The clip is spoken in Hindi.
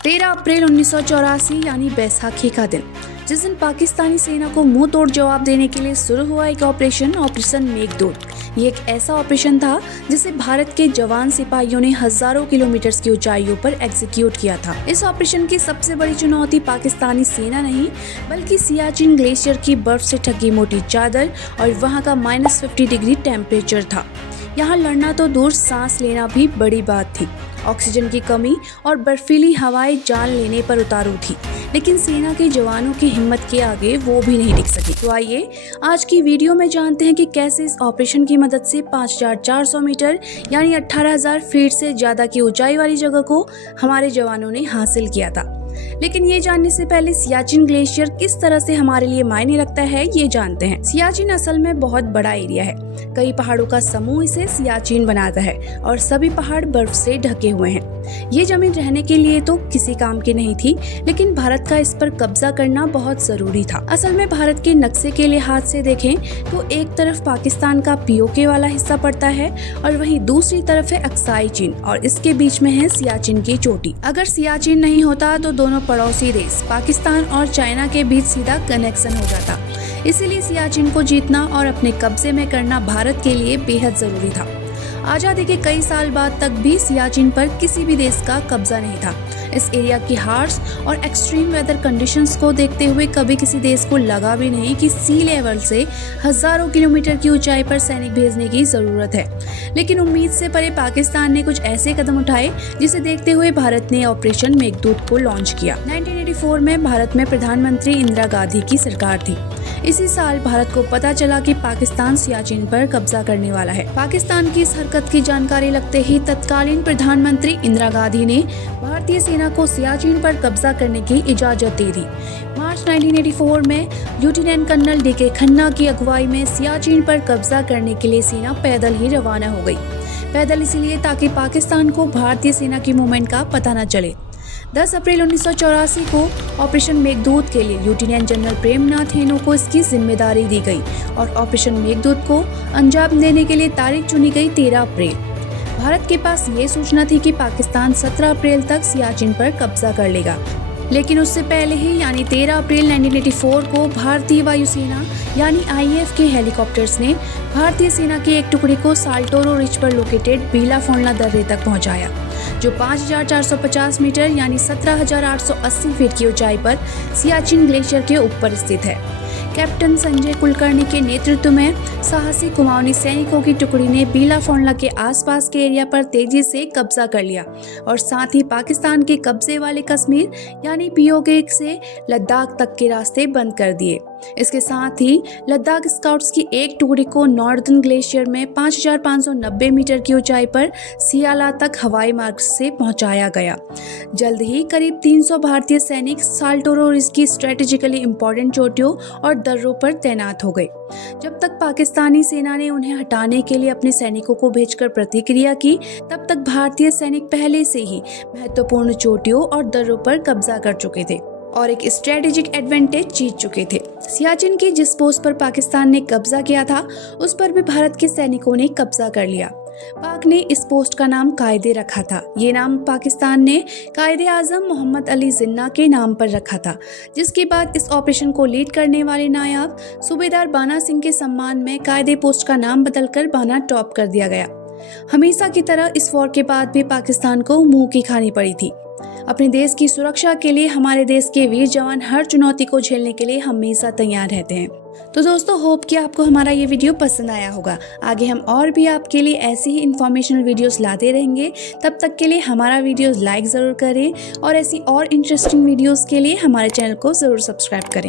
13 अप्रैल 1984 यानी बैसाखी का दिन, जिस दिन पाकिस्तानी सेना को मुंह तोड़ जवाब देने के लिए शुरू हुआ एक ऑपरेशन मेघदूत। ये एक ऐसा ऑपरेशन था जिसे भारत के जवान सिपाहियों ने हजारों किलोमीटर की ऊंचाइयों पर एग्जीक्यूट किया था। इस ऑपरेशन की सबसे बड़ी चुनौती पाकिस्तानी सेना नहीं बल्कि सियाचिन ग्लेशियर की बर्फ से ढकी मोटी चादर और वहां का -50 डिग्री टेम्परेचर था। यहाँ लड़ना तो दूर, सांस लेना भी बड़ी बात थी। ऑक्सीजन की कमी और बर्फीली हवाएं जान लेने पर उतारू थी, लेकिन सेना के जवानों की हिम्मत के आगे वो भी नहीं टिक सकी। तो आइए आज की वीडियो में जानते हैं कि कैसे इस ऑपरेशन की मदद से 5400 मीटर यानी 18000 फीट से ज्यादा की ऊंचाई वाली जगह को हमारे जवानों ने हासिल किया था। लेकिन ये जानने से पहले सियाचिन ग्लेशियर किस तरह से हमारे लिए मायने रखता है ये जानते हैं। सियाचिन असल में बहुत बड़ा एरिया है। कई पहाड़ों का समूह इसे सियाचिन बनाता है और सभी पहाड़ बर्फ से ढके हुए हैं। ये जमीन रहने के लिए तो किसी काम की नहीं थी, लेकिन भारत का इस पर कब्जा करना बहुत जरूरी था। असल में भारत के नक्शे के लिहाज से देखें तो एक तरफ पाकिस्तान का पीओके वाला हिस्सा पड़ता है और वहीं दूसरी तरफ है अक्साई चीन और इसके बीच में है सियाचिन की चोटी। अगर सियाचिन नहीं होता तो दोनों पड़ोसी देश पाकिस्तान और चाइना के बीच सीधा कनेक्शन हो जाता। इसीलिए सियाचिन को जीतना और अपने कब्जे में करना भारत के लिए बेहद जरूरी था। आजादी के कई साल बाद तक भी सियाचिन पर किसी भी देश का कब्जा नहीं था। इस एरिया की हार्श और एक्सट्रीम वेदर कंडीशंस को देखते हुए कभी किसी देश को लगा भी नहीं कि सी लेवल से हजारों किलोमीटर की ऊंचाई पर सैनिक भेजने की जरूरत है। लेकिन उम्मीद से परे पाकिस्तान ने कुछ ऐसे कदम उठाए जिसे देखते हुए भारत ने ऑपरेशन मेघदूत को लॉन्च किया। 1984 में भारत में प्रधानमंत्री इंदिरा गांधी की सरकार थी। इसी साल भारत को पता चला कि पाकिस्तान सियाचिन पर कब्जा करने वाला है। पाकिस्तान की इस हरकत की जानकारी लगते ही तत्कालीन प्रधानमंत्री इंदिरा गांधी ने भारतीय सेना को सियाचिन पर कब्जा करने की इजाजत दे दी। मार्च 1984 में लेफ्टिनेंट कर्नल डीके खन्ना की अगुवाई में सियाचिन पर कब्जा करने के लिए सेना पैदल ही रवाना हो गई। पैदल इसलिए ताकि पाकिस्तान को भारतीय सेना की मूवमेंट का पता न चले। 10 अप्रैल 1984 को ऑपरेशन मेघदूत के लिए लेफ्टिनेंट जनरल प्रेमनाथ हेनो को इसकी जिम्मेदारी दी गई और ऑपरेशन मेघदूत को अंजाम देने के लिए तारीख चुनी गई 13 अप्रैल। भारत के पास ये सूचना थी कि पाकिस्तान 17 अप्रैल तक सियाचिन पर कब्जा कर लेगा, लेकिन उससे पहले ही यानी 13 अप्रैल 1984 को भारतीय वायुसेना यानी आईएएफ के हेलीकॉप्टर्स ने भारतीय सेना के एक टुकड़े को साल्टोरो रिज पर लोकेटेड बीलाफोंडला दर्रे तक पहुंचाया, जो 5450 मीटर यानी 17880 फीट की ऊंचाई पर सियाचिन ग्लेशियर के ऊपर स्थित है। कैप्टन संजय कुलकर्णी के नेतृत्व में साहसी कुमाऊनी सैनिकों की टुकड़ी ने बीलाफोंडला के आसपास के एरिया पर तेजी से कब्जा कर लिया और साथ ही पाकिस्तान के कब्जे वाले कश्मीर यानी पीओके से लद्दाख तक के रास्ते बंद कर दिए। इसके साथ ही लद्दाख स्काउट्स की एक टुकड़ी को नॉर्दर्न ग्लेशियर में 5590 मीटर की ऊंचाई पर सियाला तक हवाई मार्ग से पहुंचाया गया। जल्द ही करीब 300 भारतीय सैनिक साल्टोरो रिज की स्ट्रेटेजिकली इंपॉर्टेंट चोटियों और दर्रों पर तैनात हो गए। जब तक पाकिस्तानी सेना ने उन्हें हटाने के लिए अपने सैनिकों को भेजकर प्रतिक्रिया की, तब तक भारतीय सैनिक पहले से ही महत्वपूर्ण चोटियों और दर्रों पर कब्जा कर चुके थे और एक स्ट्रेटेजिक एडवांटेज जीत चुके थे। सियाचिन की जिस पोस्ट पर पाकिस्तान ने कब्जा किया था, उस पर भी भारत के सैनिकों ने कब्जा कर लिया। पाक ने इस पोस्ट का नाम कायदे रखा था। ये नाम पाकिस्तान ने कायदे आजम मोहम्मद अली जिन्ना के नाम पर रखा था, जिसके बाद इस ऑपरेशन को लीड करने वाले नायब सूबेदार बाना सिंह के सम्मान में कायदे पोस्ट का नाम बदलकर बाना टॉप कर दिया गया। हमेशा की तरह इस वॉर के बाद भी पाकिस्तान को मुंह की खानी पड़ी थी। अपने देश की सुरक्षा के लिए हमारे देश के वीर जवान हर चुनौती को झेलने के लिए हमेशा तैयार रहते हैं। तो दोस्तों, होप कि आपको हमारा ये वीडियो पसंद आया होगा। आगे हम और भी आपके लिए ऐसी ही इंफॉर्मेशनल वीडियोस लाते रहेंगे। तब तक के लिए हमारा वीडियो लाइक ज़रूर करें और ऐसी और इंटरेस्टिंग वीडियोस के लिए हमारे चैनल को ज़रूर सब्सक्राइब करें।